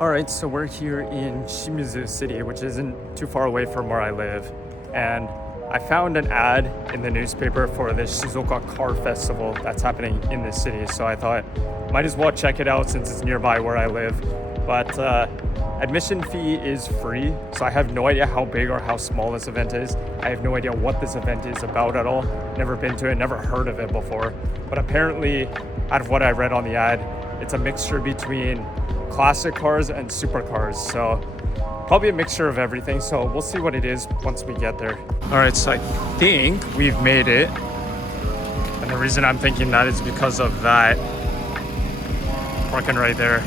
Alright, so we're here in Shimizu City, which isn't too far away from where I live. And I found an ad in the newspaper for the Shizuoka Car Festival that's happening in this city. So I thought, might as well check it out since it's nearby where I live. But admission fee is free, so I have no idea how big or how small this event is. I have no idea what this event is about at all. Never been to it, never heard of it before. But apparently, out of what I read on the ad, it's a mixture between classic cars and supercars, so probably a mixture of everything. So we'll see what it is once we get there. All right, so I think we've made it, and the reason I'm thinking that is because of that parking right there.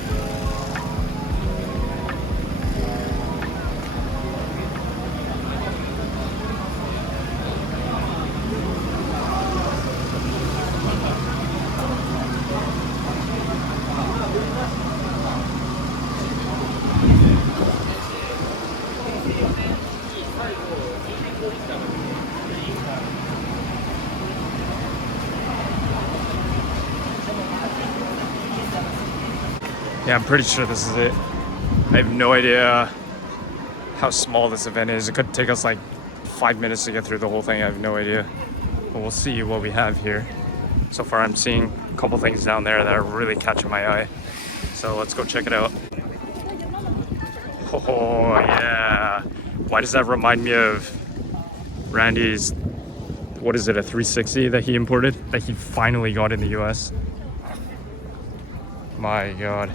Yeah, I'm pretty sure this is it. I have no idea how small this event is. It could take us like 5 minutes to get through the whole thing. I have no idea. But we'll see what we have here. So far I'm seeing a couple things down there that are really catching my eye. So let's go check it out. Oh yeah. Why does that remind me of Randy's, what is it, a 360 that he imported? That he finally got in the US? My God.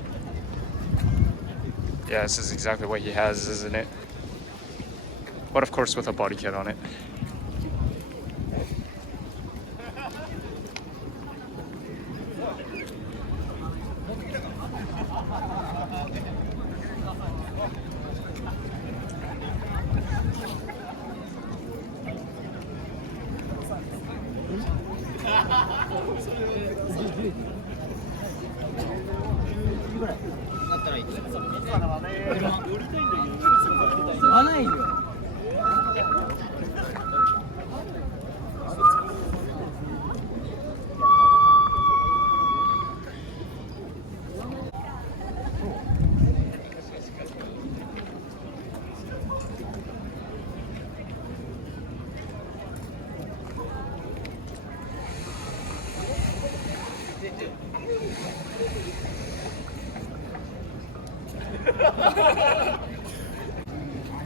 Yeah, this is exactly what he has, isn't it? But of course with a body kit on it.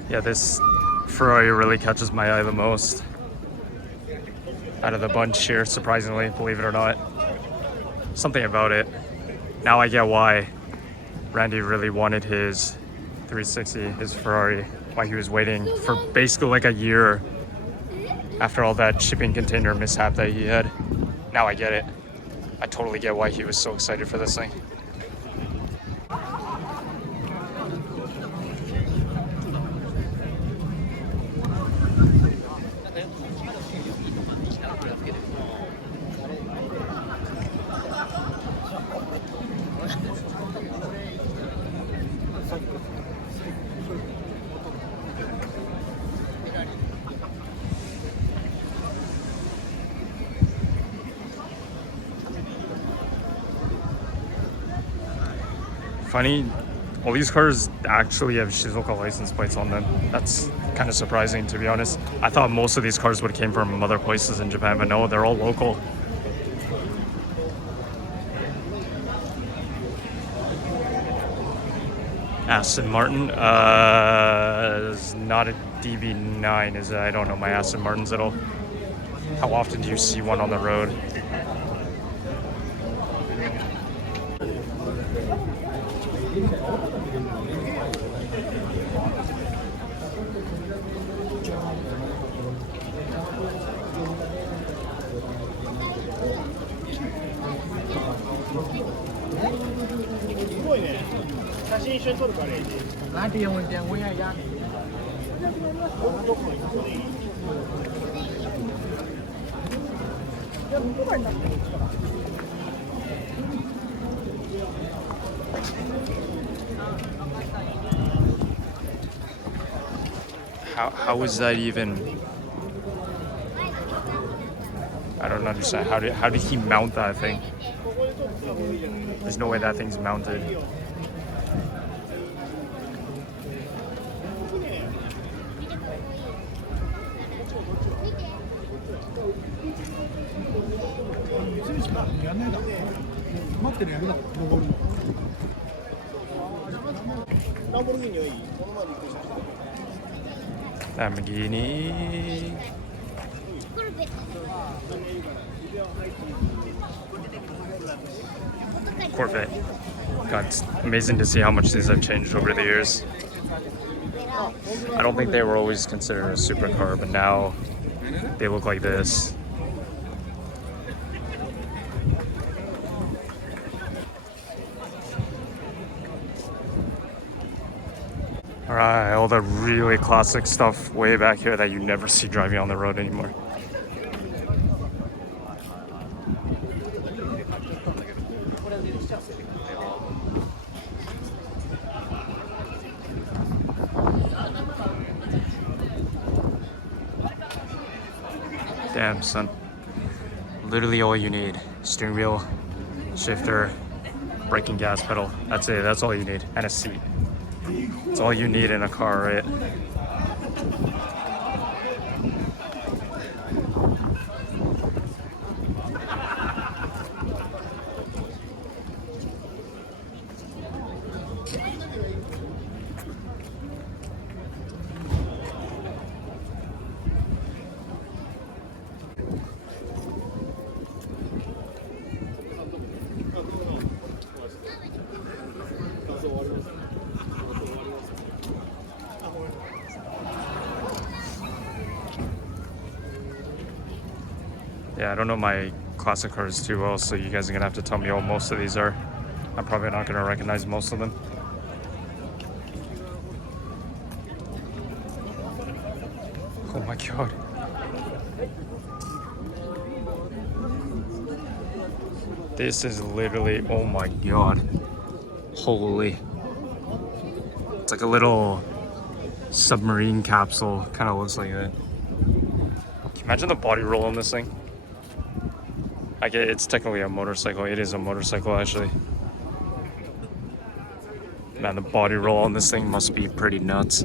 Yeah, this Ferrari really catches my eye the most out of the bunch here, surprisingly, believe it or not. Something about it. Now I get why Randy really wanted his 360, his Ferrari, why he was waiting for basically like a year after all that shipping container mishap that he had. Now I get it. I totally get why he was so excited for this thing. Funny, all these cars actually have Shizuoka license plates on them. That's kind of surprising, to be honest. I thought most of these cars would have came from other places in Japan, but no, they're all local. Aston Martin, is not a DB9, is it? I don't know my Aston Martins at all. How often do you see one on the road? How is that even? I don't understand. How did he mount that thing? There's no way that thing's mounted. Lamborghini. Corvette. God, it's amazing to see how much these have changed over the years. I don't think they were always considered a supercar, but now they look like this. Alright, all the really classic stuff way back here that you never see driving on the road anymore. Damn, son. Literally all you need. Steering wheel, shifter, braking gas pedal. That's it. That's all you need. And a seat. That's all you need in a car, right? Yeah, I don't know my classic cars too well, so you guys are gonna have to tell me what most of these are. I'm probably not gonna recognize most of them. Oh my god. This is literally, oh my god. Holy. It's like a little submarine capsule, kind of looks like that. Can you imagine the body roll on this thing? I get it's technically a motorcycle. It is a motorcycle, actually. Man, the body roll on this thing must be pretty nuts.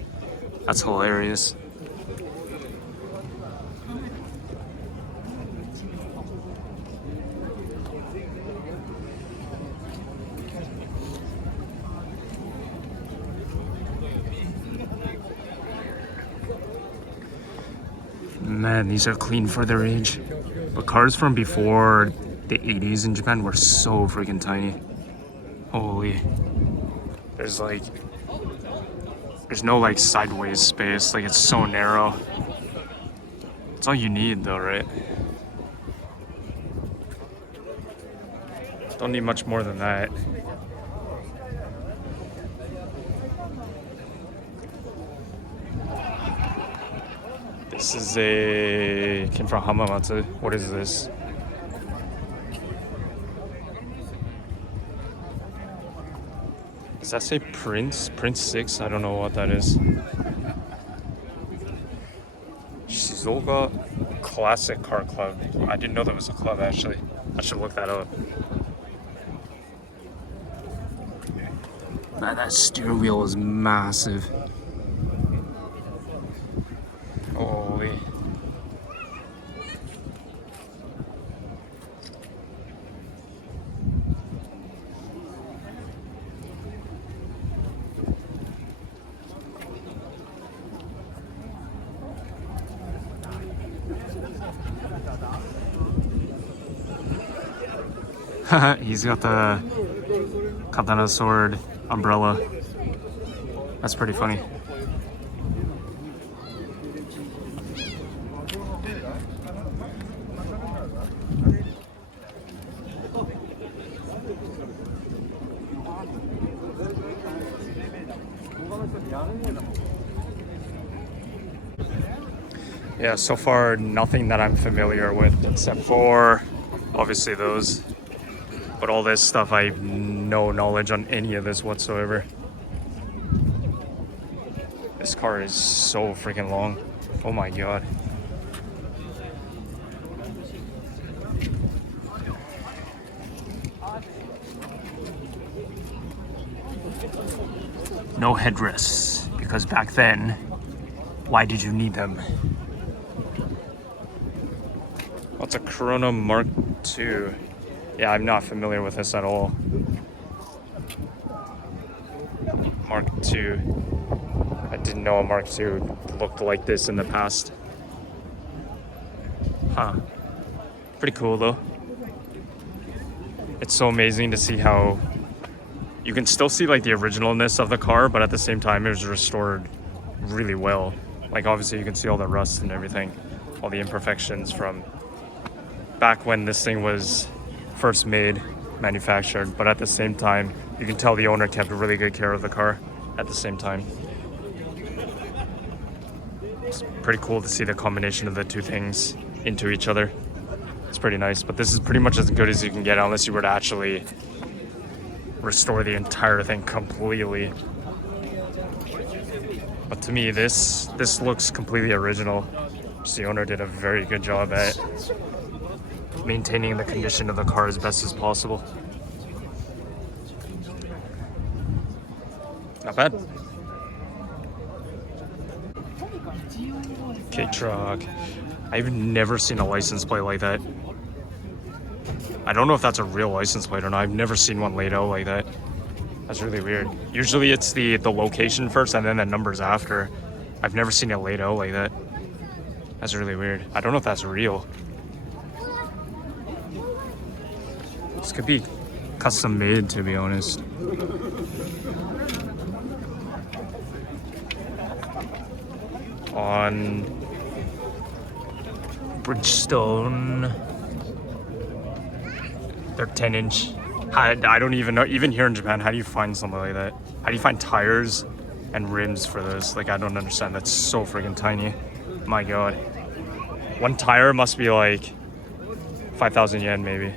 That's hilarious. Man, these are clean for their age. But cars from before the 80s in Japan were so freaking tiny. Holy. There's no like sideways space. Like, it's so narrow. It's all you need though, right? Don't need much more than that. This is came from Hamamatsu. What is this? Does that say Prince? Prince 6? I don't know what that is. Shizuoka Classic Car Club. I didn't know there was a club, actually. I should look that up. Man, that steering wheel is massive. Holy. He's got the katana sword umbrella. That's pretty funny. Yeah, so far nothing that I'm familiar with except for obviously those. But all this stuff, I have no knowledge on any of this whatsoever. This car is so freaking long. Oh my god. No headrests, because back then, why did you need them? What's a Corona Mark II? Yeah, I'm not familiar with this at all. Mark II. I didn't know a Mark II looked like this in the past. Huh. Pretty cool though. It's so amazing to see how you can still see like the originalness of the car, but at the same time it was restored really well. Like obviously you can see all the rust and everything, all the imperfections from back when this thing was first made, manufactured, but at the same time you can tell the owner kept really good care of the car at the same time. It's pretty cool to see the combination of the two things into each other. It's pretty nice, but this is pretty much as good as you can get unless you were to actually restore the entire thing completely. But to me, this looks completely original. Just the owner did a very good job at maintaining the condition of the car as best as possible. Not bad. Okay, truck. I've never seen a license plate like that. I don't know if that's a real license plate or not. I've never seen one laid out like that. That's really weird. Usually it's the location first and then the numbers after. I've never seen it laid out like that. That's really weird. I don't know if that's real. This could be custom made, to be honest. On Bridgestone, they're 10-inch. I don't even know, even here in Japan, how do you find something like that? How do you find tires and rims for those? Like, I don't understand. That's so freaking tiny. My god. One tire must be like 5,000 yen maybe.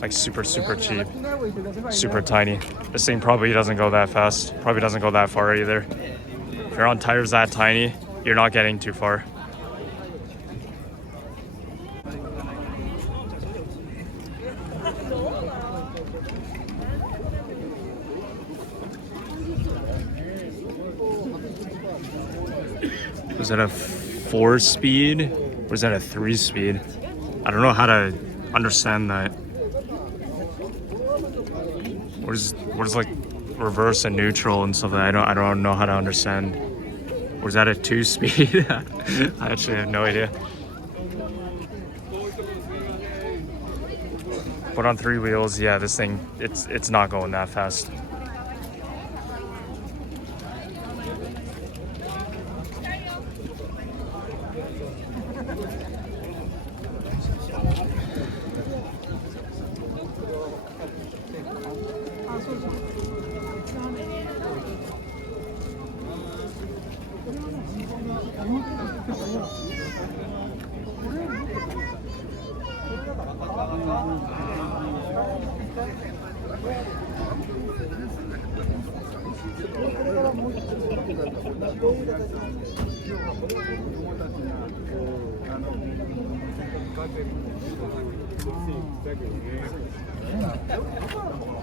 Like super cheap. Super tiny. This thing probably doesn't go that fast. Probably doesn't go that far either. If you're on tires that tiny, you're not getting too far. Was that a 4-speed or is that a 3-speed? I don't know how to understand that. What is like reverse and neutral and stuff like that? I don't know how to understand. Or is that a 2-speed? I actually have no idea. But on 3 wheels, yeah, this thing it's not going that fast.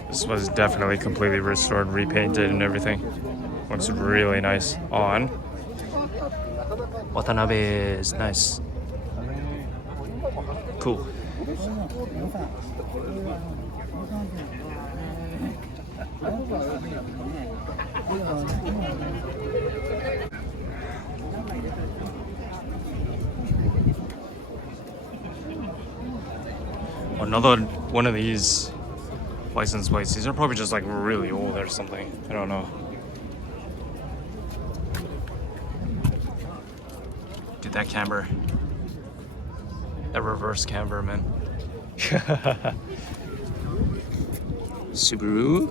This was definitely completely restored, repainted and everything. Looks really nice. On Watanabe is nice. Cool. Another one of these license plates. These are probably just like really old or something. I don't know. Get that camber. That reverse camber, man. Subaru.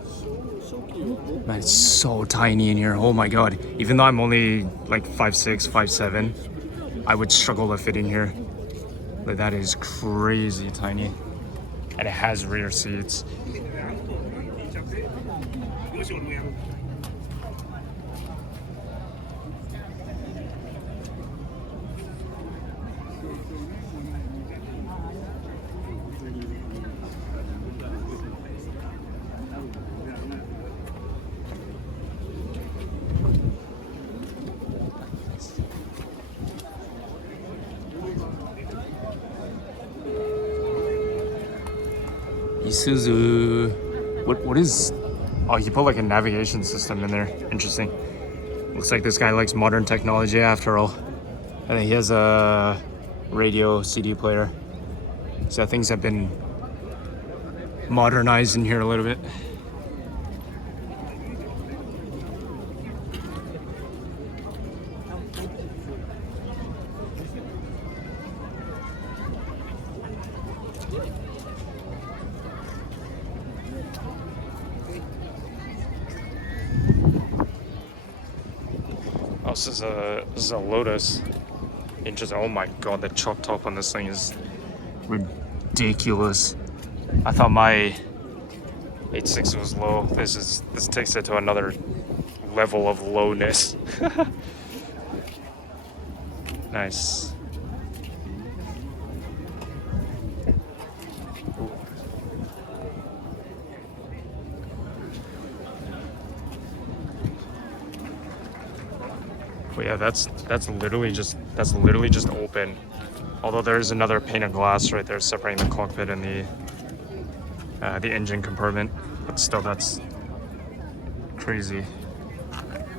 Man, it's so tiny in here. Oh my god. Even though I'm only like 5'6", 5'7", I would struggle to fit in here. Like, that is crazy tiny. And it has rear seats. Isuzu. What is... Oh, he put like a navigation system in there. Interesting. Looks like this guy likes modern technology after all. And then he has a radio CD player. So things have been modernized in here a little bit. Oh, this is a Lotus. Interesting. Oh my god, the chop top on this thing is ridiculous. I thought my 8.6 was low. This takes it to another level of lowness. Nice. Ooh. But yeah, that's literally just open. Although there is another pane of glass right there separating the cockpit and the engine compartment. But still, that's crazy.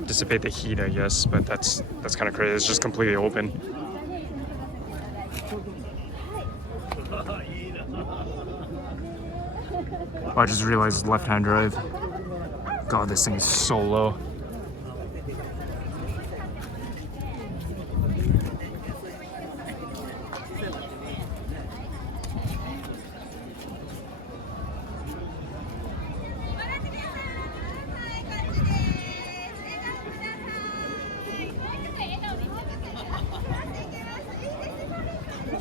Dissipate the heat, I guess, but that's kind of crazy. It's just completely open. Oh, I just realized left-hand drive. God, this thing is so low.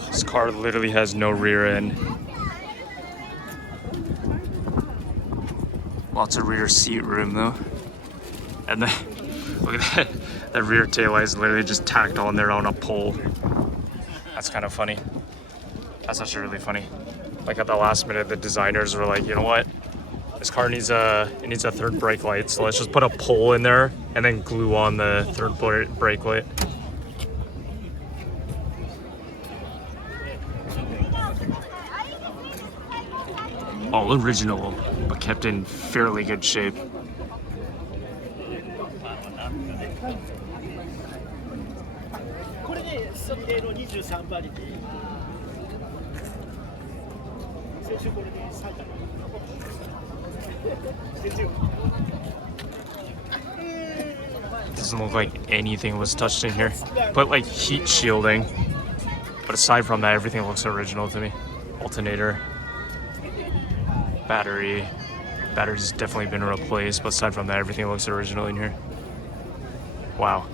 This car literally has no rear end. Lots of rear seat room though. And then, look at that. That rear taillight is literally just tacked on there on a pole. That's kind of funny. That's actually really funny. Like at the last minute, the designers were like, you know what? This car needs a third brake light, so let's just put a pole in there and then glue on the third brake light. All original, but kept in fairly good shape. Doesn't look like anything was touched in here. Put like heat shielding, but aside from that, everything looks original to me. Alternator. Battery's definitely been replaced, but aside from that, everything looks original in here. Wow.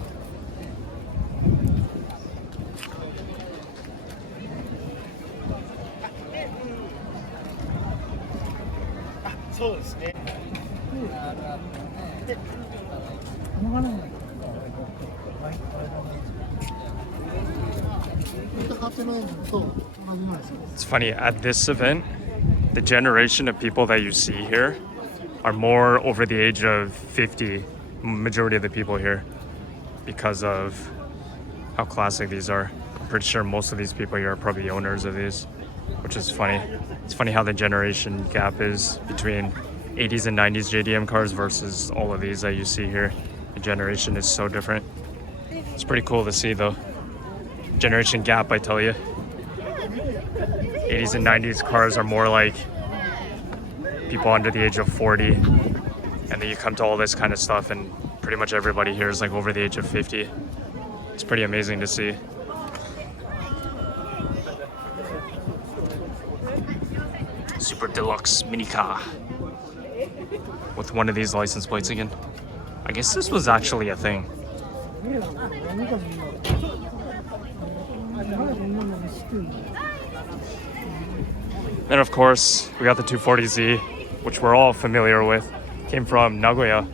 It's funny, at this event, the generation of people that you see here are more over the age of 50, majority of the people here, because of how classic these are. I'm pretty sure most of these people here are probably owners of these, which is funny. It's funny how the generation gap is between 80s and 90s JDM cars versus all of these that you see here. The generation is so different. It's pretty cool to see though. Generation gap, I tell you. 80s and 90s cars are more like people under the age of 40, and then you come to all this kind of stuff and pretty much everybody here is like over the age of 50. It's pretty amazing to see. Super deluxe mini car with one of these license plates again. I guess this was actually a thing. Then of course, we got the 240Z, which we're all familiar with. Came from Nagoya.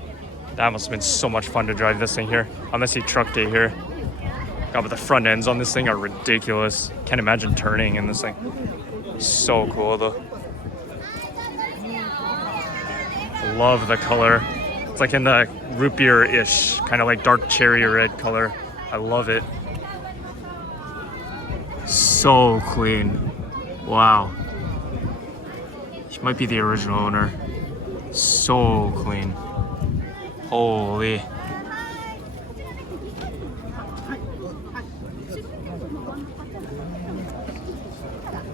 That must have been so much fun to drive this thing here. Unless you truck day here. God, but the front ends on this thing are ridiculous. Can't imagine turning in this thing. So cool though. Love the color. It's like in the root beer-ish, kind of like dark cherry red color. I love it. So clean. Wow. He might be the original owner. So clean. Holy.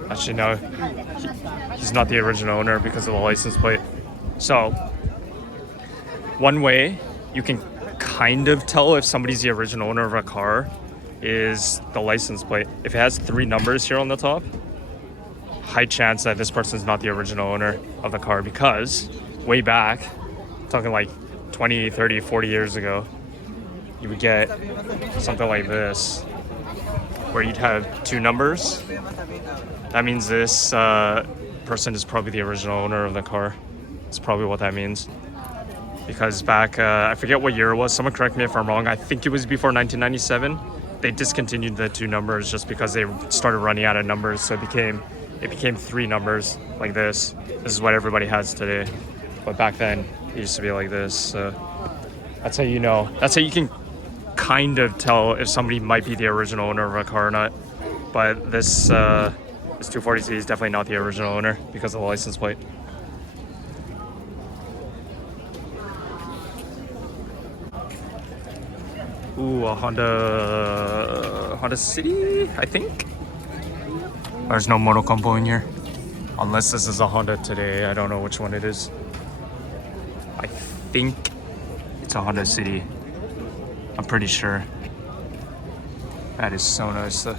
Actually, no. He's not the original owner because of the license plate. So, one way you can kind of tell if somebody's the original owner of a car is the license plate. If it has 3 numbers here on the top, high chance that this person's not the original owner of the car, because way back, talking like 20, 30, 40 years ago, you would get something like this, where you'd have 2 numbers. That means this person is probably the original owner of the car. That's probably what that means. Because back, I forget what year it was, someone correct me if I'm wrong, I think it was before 1997, they discontinued the 2 numbers just because they started running out of numbers, so it became 3 numbers like this. This is what everybody has today. But back then, it used to be like this. So that's how you know. That's how you can kind of tell if somebody might be the original owner of a car or not. But this 240Z is definitely not the original owner because of the license plate. Ooh, a Honda City, I think. There's no motor combo in here. Unless this is a Honda today. I don't know which one it is. I think it's a Honda City. I'm pretty sure. That is so nice though.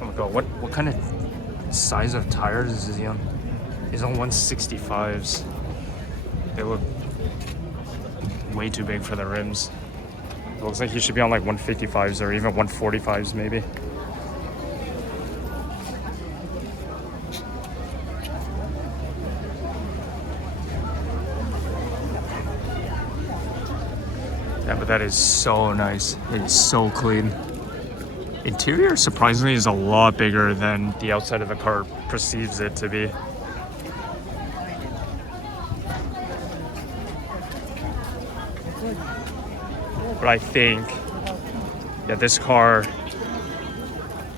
Oh my god, what kind of size of tires is he on? He's on 165s. They look way too big for the rims. It looks like he should be on like 155s or even 145s maybe. Yeah, but that is so nice. It is so clean. Interior surprisingly is a lot bigger than the outside of the car perceives it to be. But I think, yeah, this car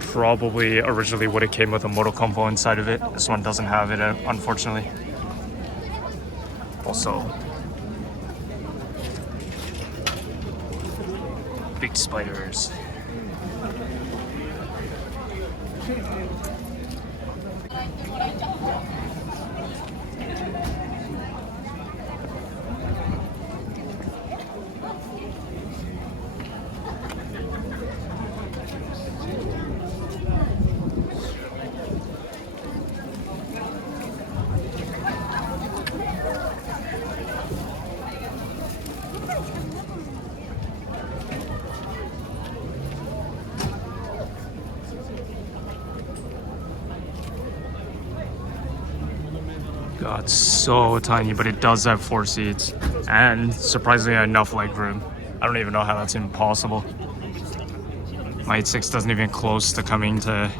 probably originally would have came with a motor combo inside of it. This one doesn't have it, unfortunately. Also, big spiders. God, so tiny, but it does have 4 seats and surprisingly enough leg room. I don't even know how that's even possible. My 8.6 doesn't even close to coming to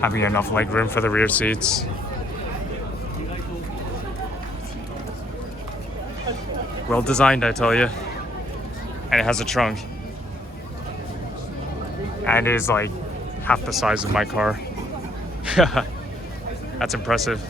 having enough leg room for the rear seats. Well designed, I tell you. And it has a trunk. And it is like half the size of my car. That's impressive.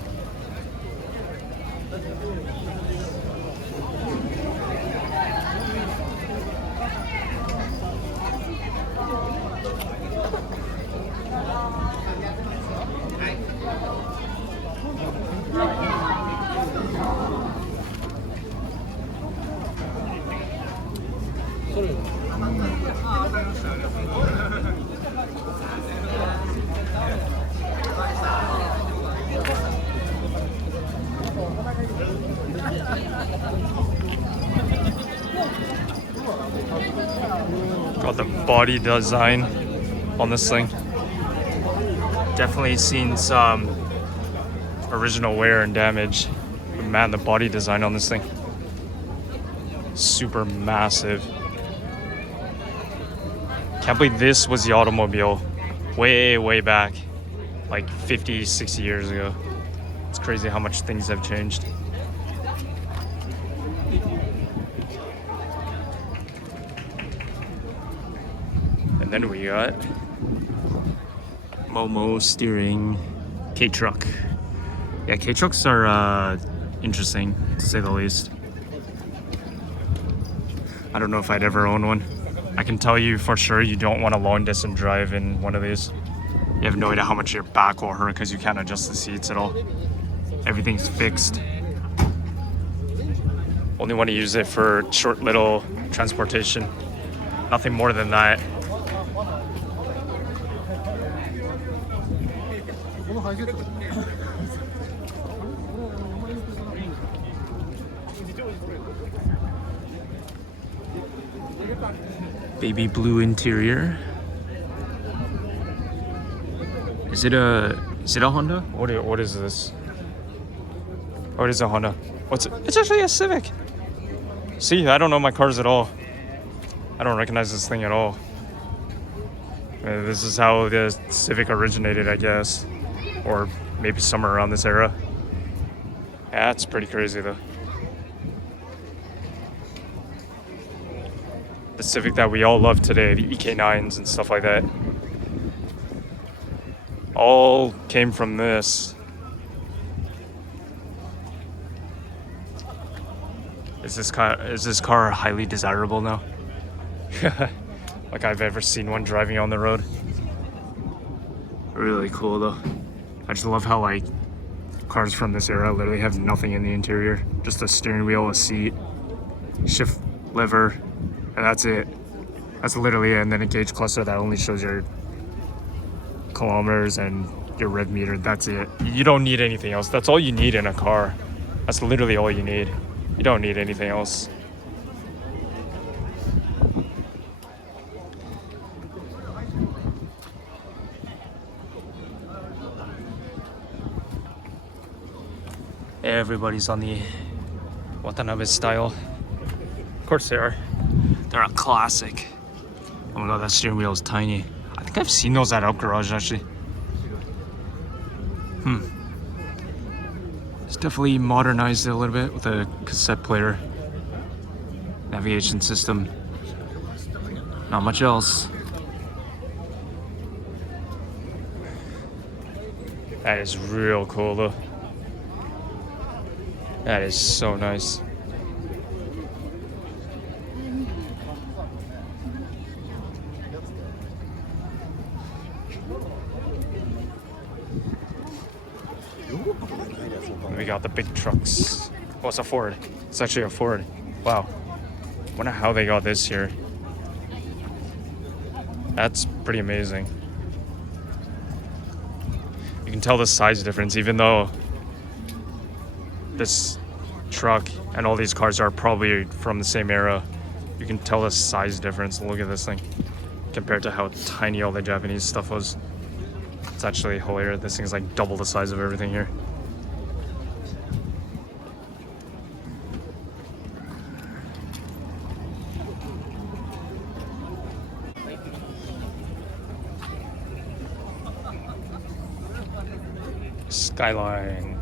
Got the body design on this thing. Definitely seen some original wear and damage. But man, the body design on this thing, super massive. Can't believe this was the automobile way back, like 50, 60 years ago. It's crazy how much things have changed. And then we got Momo steering K-Truck. Yeah, K-Trucks are interesting, to say the least. I don't know if I'd ever own one. I can tell you for sure you don't want a long distance drive in one of these. You have no idea how much your back will hurt because you can't adjust the seats at all. Everything's fixed. Only want to use it for short little transportation. Nothing more than that. Baby blue interior. Is it a Honda? What is this? Oh, it is a Honda. What's it? It's actually a Civic. See, I don't know my cars at all. I don't recognize this thing at all. This is how the Civic originated, I guess. Or maybe somewhere around this era. Yeah, it's pretty crazy though. The Civic that we all love today, the EK9s and stuff like that, all came from this. Is this car highly desirable now? Like I've ever seen one driving on the road. Really cool though. I just love how like cars from this era literally have nothing in the interior. Just a steering wheel, a seat, shift lever, and that's it. That's literally it. And then a gauge cluster that only shows your kilometers and your rev meter. That's it. You don't need anything else. That's all you need in a car. That's literally all you need. You don't need anything else. Everybody's on the Watanabe style. Of course they are. They're a classic. Oh my god, that steering wheel is tiny. I think I've seen those at Up Garage actually. It's definitely modernized it a little bit with a cassette player, navigation system. Not much else. That is real cool though. That is so nice. We got the big trucks. Oh, it's a Ford. It's actually a Ford. Wow. Wonder how they got this here. That's pretty amazing. You can tell the size difference, even though this truck and all these cars are probably from the same era. You can tell the size difference. Look at this thing compared to how tiny all the Japanese stuff was. It's actually hilarious. This thing's like double the size of everything here. Skyline.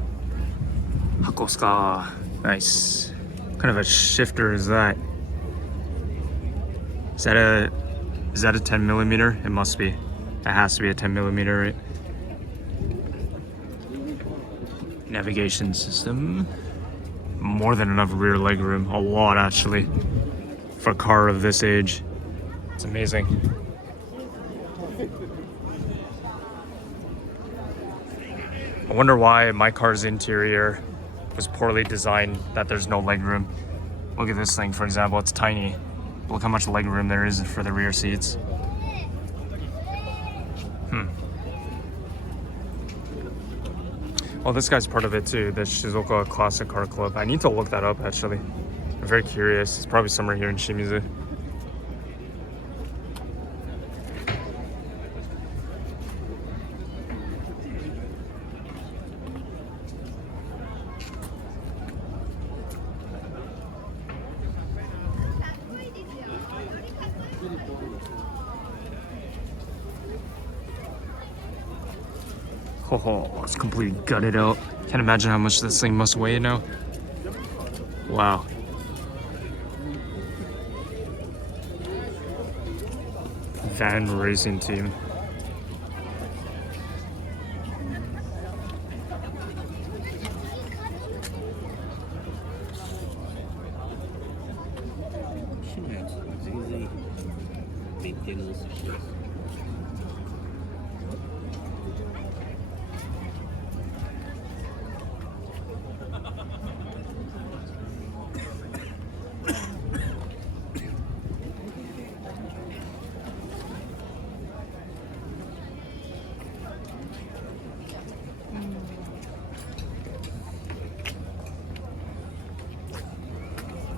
Hakosuka. Nice. What kind of a shifter is that? Is that a 10 millimeter? It must be. It has to be a 10 millimeter, right? Navigation system. More than enough rear leg room. A lot actually. For a car of this age. It's amazing. I wonder why my car's interior was poorly designed, that there's no legroom. Look at this thing, for example, it's tiny. Look how much legroom there is for the rear seats. Well, this guy's part of it too, the Shizuoka Classic Car Club. I need to look that up actually. I'm very curious. It's probably somewhere here in Shimizu. Oh, it's completely gutted out. Can't imagine how much this thing must weigh now. Wow. Van Racing Team.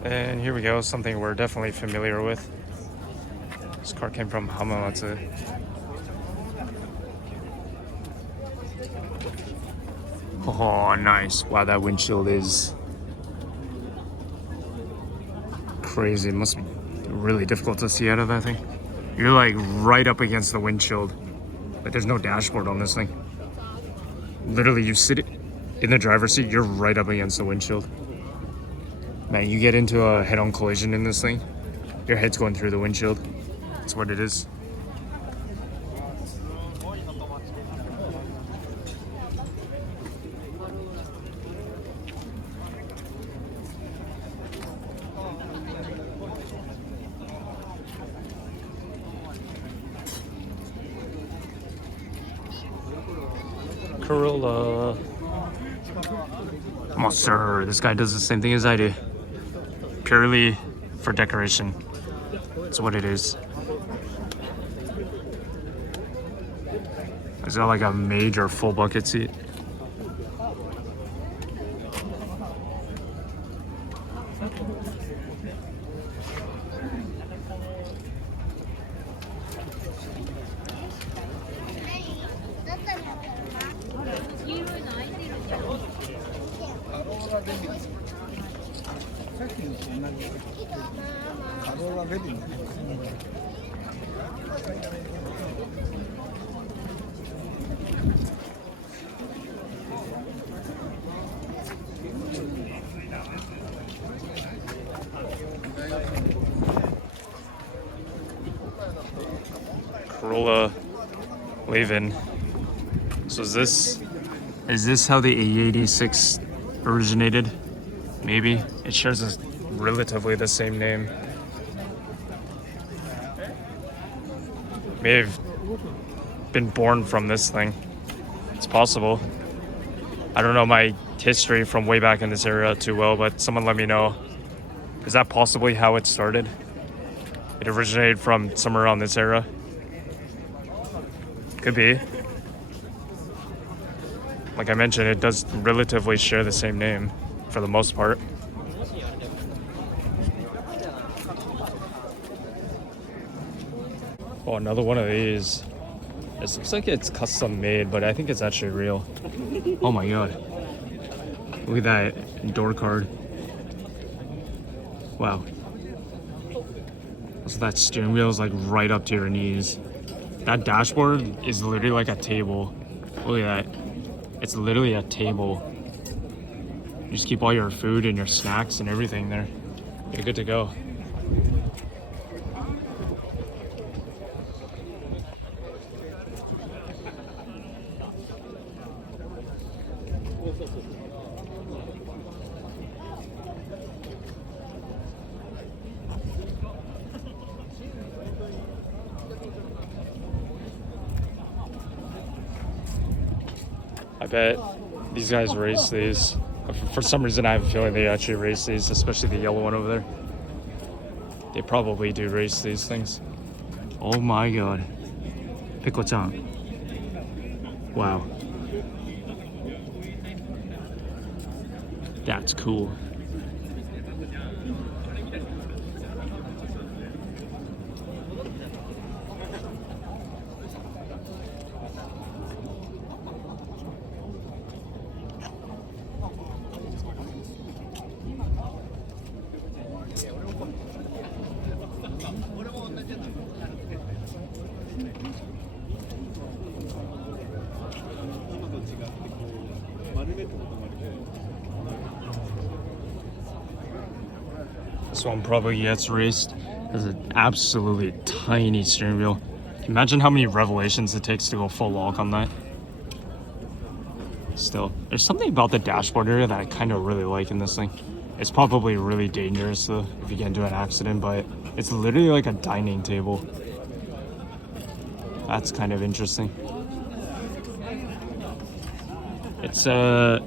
And here we go, something we're definitely familiar with. This car came from Hamamatsu. Oh, nice. Wow, that windshield is crazy. It must be really difficult to see out of that thing. You're like right up against the windshield. Like there's no dashboard on this thing. Literally, you sit in the driver's seat, you're right up against the windshield. Man, you get into a head-on collision in this thing, your head's going through the windshield. That's what it is. Corolla. Come on, sir. This guy does the same thing as I do. Purely for decoration. That's what it is. Is that like a major full bucket seat? Corolla Wave-In. So is this how the E86 originated? Maybe. It shares relatively the same name. May have been born from this thing. It's possible. I don't know my history from way back in this area too well, but someone let me know. Is that possibly how it started? It originated from somewhere around this era? Could be. Like I mentioned, it does relatively share the same name for the most part. Oh, another one of these. This looks like it's custom made, but I think it's actually real. Oh my god. Look at that door card. Wow. So that steering wheel is like right up to your knees. That dashboard is literally like a table. Look at that. It's literally a table. You just keep all your food and your snacks and everything there. You're good to go. I bet these guys race these. For some reason, I have a feeling they actually race these, especially the yellow one over there. They probably do race these things. Oh my god. Pico-chan. Wow. That's cool. This one probably gets raced. There's an absolutely tiny steering wheel. Can you imagine how many revelations it takes to go full lock on that? Still, there's something about the dashboard area that I kind of really like in this thing. It's probably really dangerous though if you get into an accident, but it's literally like a dining table. That's kind of interesting. It's a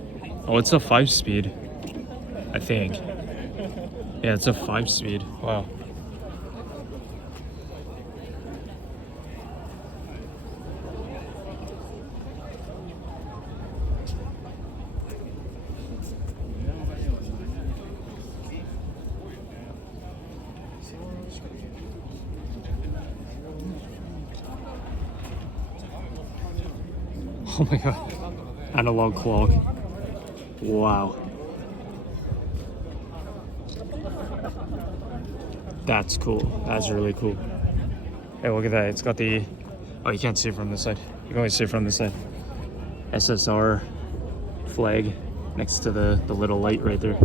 5-speed, I think. Yeah, it's a 5-speed. Wow. Oh my god. Analog clock. Wow. That's cool. That's really cool. Hey, look at that. It's got the... Oh, you can't see it from this side. You can only see it from this side. SSR flag next to the little light right there.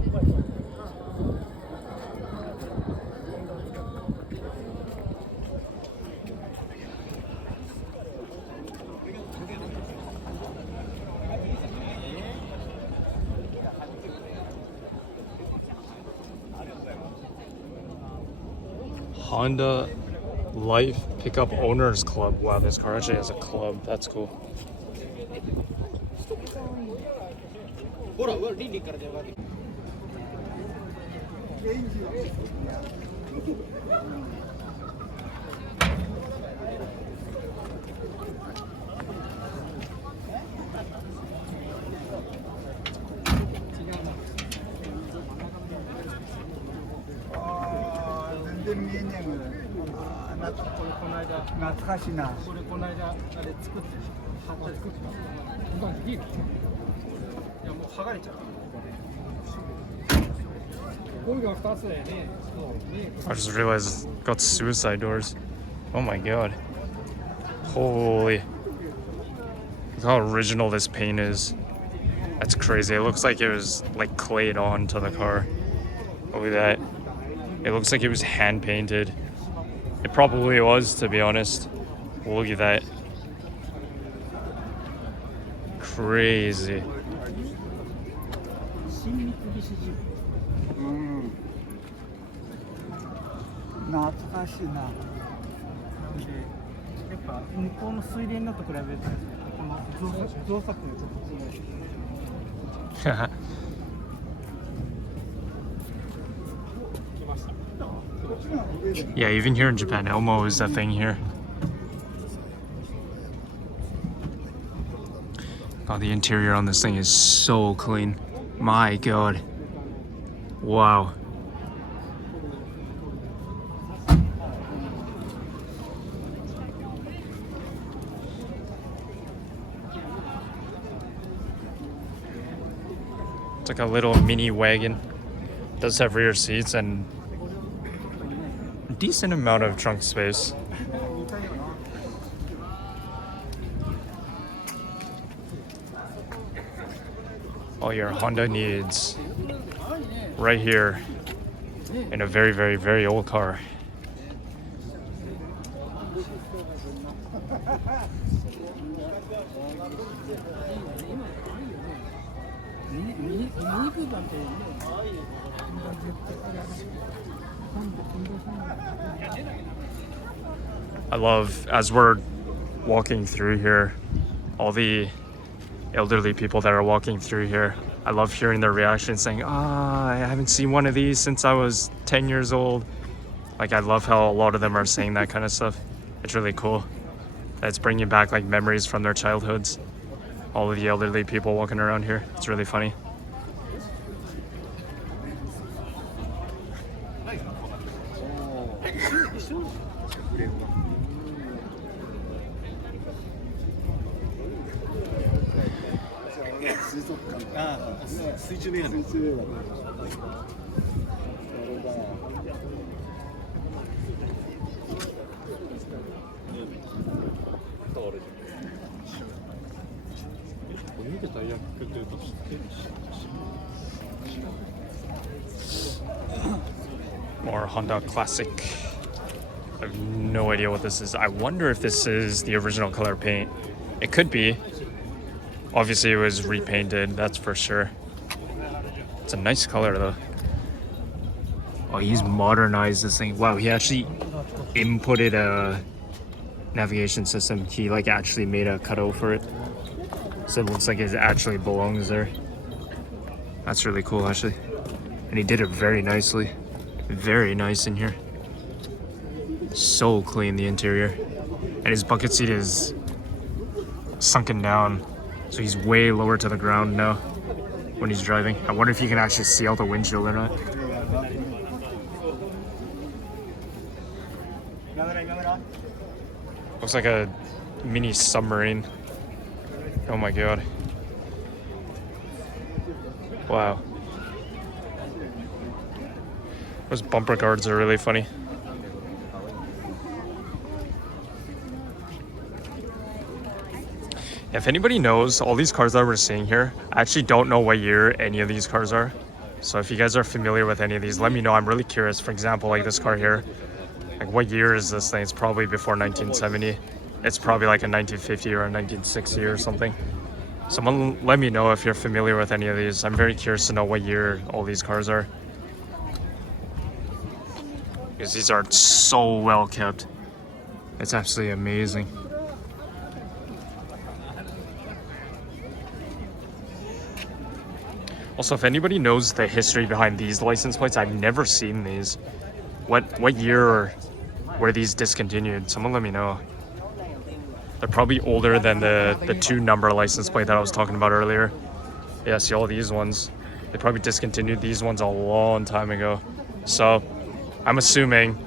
Honda Life Pickup Owners Club. Wow, this car actually has a club. That's cool. I just realized it's got suicide doors. Oh my god. Holy. Look how original this paint is. That's crazy. It looks like it was like clayed on to the car. Look at that. It looks like it was hand painted. It probably was, to be honest. Look at that. Crazy. Yeah, even here in Japan, Elmo is a thing here. Oh, the interior on this thing is so clean. My god. Wow. It's like a little mini wagon. It does have rear seats and a decent amount of trunk space. All your Honda needs right here in a very, very, very old car. I love, as we're walking through here, all the elderly people that are walking through here. I love hearing their reactions saying, I haven't seen one of these since I was 10 years old. Like, I love how a lot of them are saying that kind of stuff. It's really cool. It's bringing back like memories from their childhoods. All of the elderly people walking around here. It's really funny. More Honda Classic. I have no idea what this is. I wonder if this is the original color paint. It could be. Obviously it was repainted, that's for sure. It's a nice color though. Oh, he's modernized this thing. Wow, he actually inputted navigation system. He like actually made a cutout for it, so it looks like it actually belongs there. That's really cool actually, and he did it very nicely. Very nice in here. So clean, the interior, and his bucket seat is sunken down, so he's way lower to the ground now when he's driving. I wonder if you can actually see out the windshield or not. Looks like a mini submarine. Oh my god. Wow. Those bumper guards are really funny. If anybody knows, all these cars that we're seeing here, I actually don't know what year any of these cars are. So if you guys are familiar with any of these, let me know. I'm really curious. For example, like this car here, like what year is this thing? It's probably before 1970. It's probably like a 1950 or a 1960 or something. Someone let me know if you're familiar with any of these. I'm very curious to know what year all these cars are, because these are so well kept. It's absolutely amazing. Also, if anybody knows the history behind these license plates, I've never seen these. What year were these discontinued? Someone let me know. They're probably older than the 2-number license plate that I was talking about earlier. Yeah, see all these ones. They probably discontinued these ones a long time ago. So I'm assuming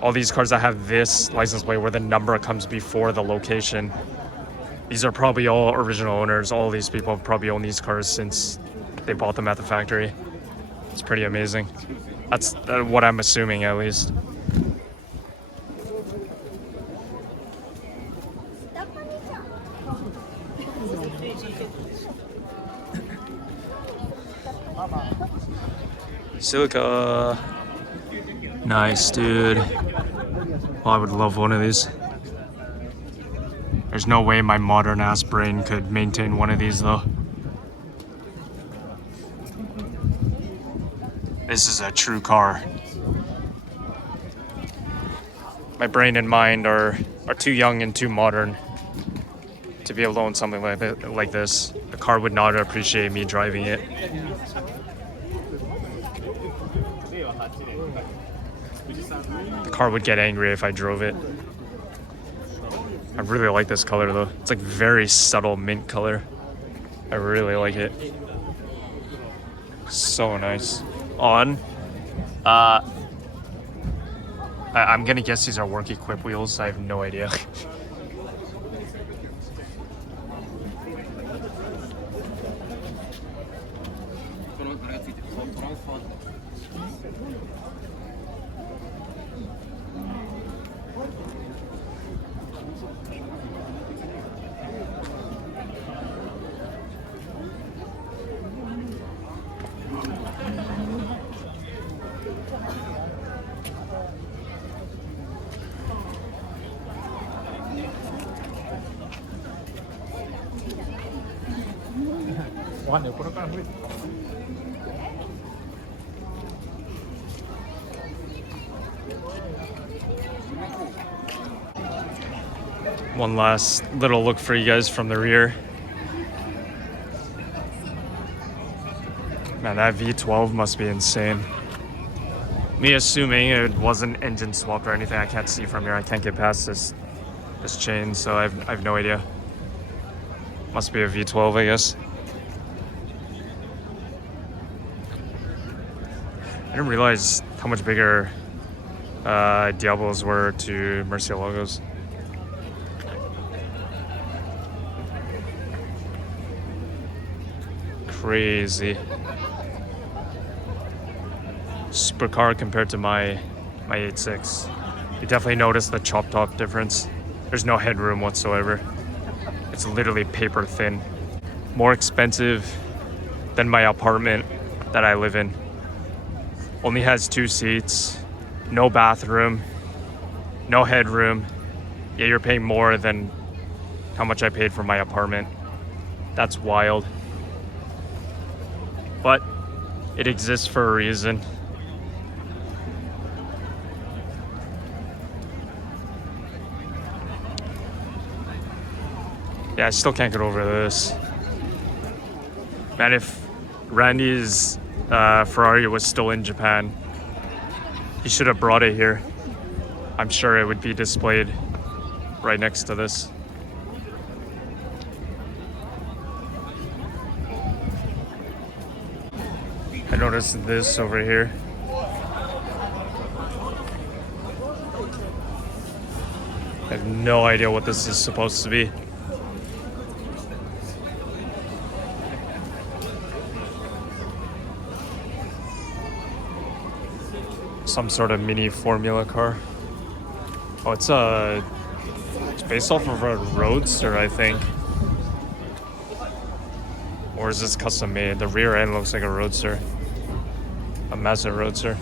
all these cars that have this license plate where the number comes before the location, these are probably all original owners. All these people have probably owned these cars since they bought them at the factory. It's pretty amazing. That's what I'm assuming, at least. Silica. Nice, dude. Oh, I would love one of these. There's no way my modern ass brain could maintain one of these though. This is a true car. My brain and mind are too young and too modern to be able to own something like this. The car would not appreciate me driving it. The car would get angry if I drove it. I really like this color though. It's like very subtle mint color. I really like it. So nice. On. I'm gonna guess these are work equip wheels. I have no idea. One last little look for you guys from the rear. Man, that V12 must be insane. Me assuming it wasn't engine swapped or anything. I can't see from here. I can't get past this chain, so I have no idea. Must be a V12, I guess. I didn't realize how much bigger Diablos were to Murciélagos. Crazy. Supercar compared to my 8.6. You definitely notice the chop top difference. There's no headroom whatsoever. It's literally paper thin. More expensive than my apartment that I live in. Only has 2 seats, no bathroom, no headroom. Yeah, you're paying more than how much I paid for my apartment. That's wild. But it exists for a reason. Yeah, I still can't get over this. Man, if Randy's Ferrari was still in Japan, he should have brought it here. I'm sure it would be displayed right next to this. I noticed this over here. I have no idea what this is supposed to be. Some sort of mini Formula car. Oh, it's based off of a Roadster, I think. Or is this custom made? The rear end looks like a Roadster. A Mazda Roadster.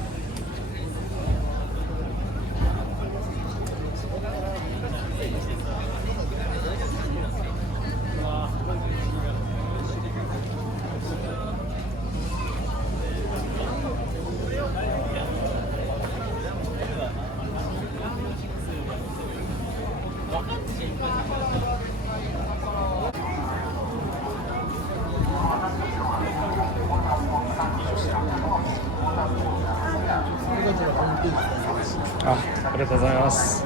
Ah, ありがとうございます。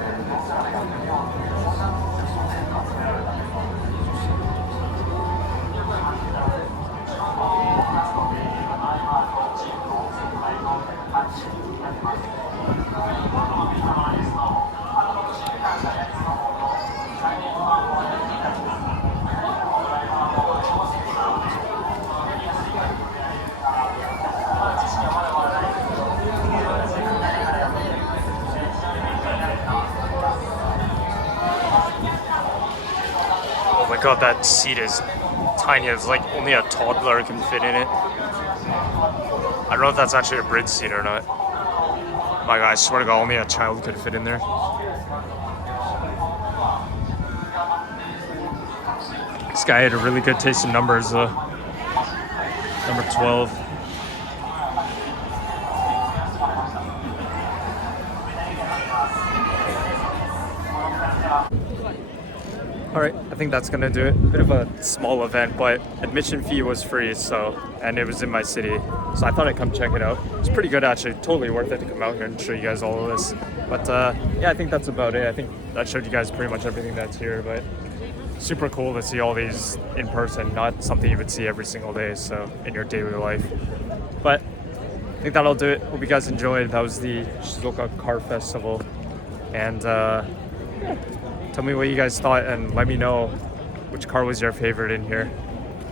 Oh my god, that seat is tiny. It's like only a toddler can fit in it. I don't know if that's actually a bridge seat or not. My god, I swear to god, only a child could fit in there. This guy had a really good taste in numbers though. Number 12. Alright, I think that's gonna do it. Bit of a small event, but admission fee was free, so, and it was in my city, so I thought I'd come check it out. It's pretty good actually, totally worth it to come out here and show you guys all of this. But yeah, I think that's about it. I think that showed you guys pretty much everything that's here, but super cool to see all these in person, not something you would see every single day, so in your daily life. But I think that'll do it. Hope you guys enjoyed. That was the Shizuoka Car Festival, and tell me what you guys thought and let me know which car was your favorite in here.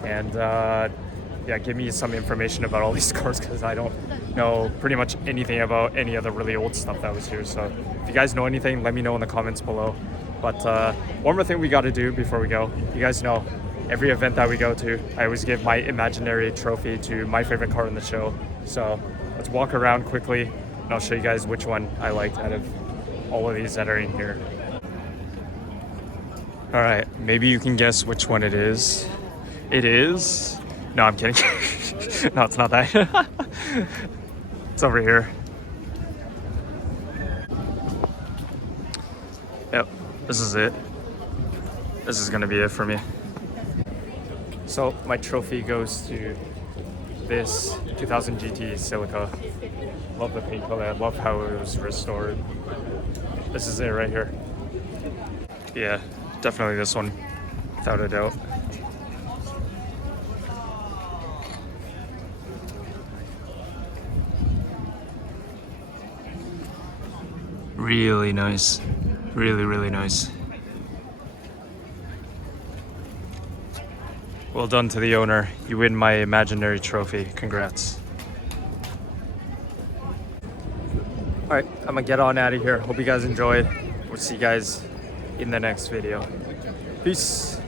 And yeah, give me some information about all these cars because I don't know pretty much anything about any of the really old stuff that was here. So if you guys know anything, let me know in the comments below. But one more thing we got to do before we go. You guys know every event that we go to, I always give my imaginary trophy to my favorite car in the show. So let's walk around quickly and I'll show you guys which one I liked out of all of these that are in here. All right, maybe you can guess which one it is. It is... No, I'm kidding. No, it's not that. It's over here. Yep, this is it. This is gonna be it for me. So my trophy goes to this 2000 GT Silica. Love the paint color, I love how it was restored. This is it right here. Yeah. Definitely this one, without a doubt. Really nice. Really, really nice. Well done to the owner. You win my imaginary trophy. Congrats. Alright, I'm gonna get on out of here. Hope you guys enjoyed. We'll see you guys in the next video. Peace.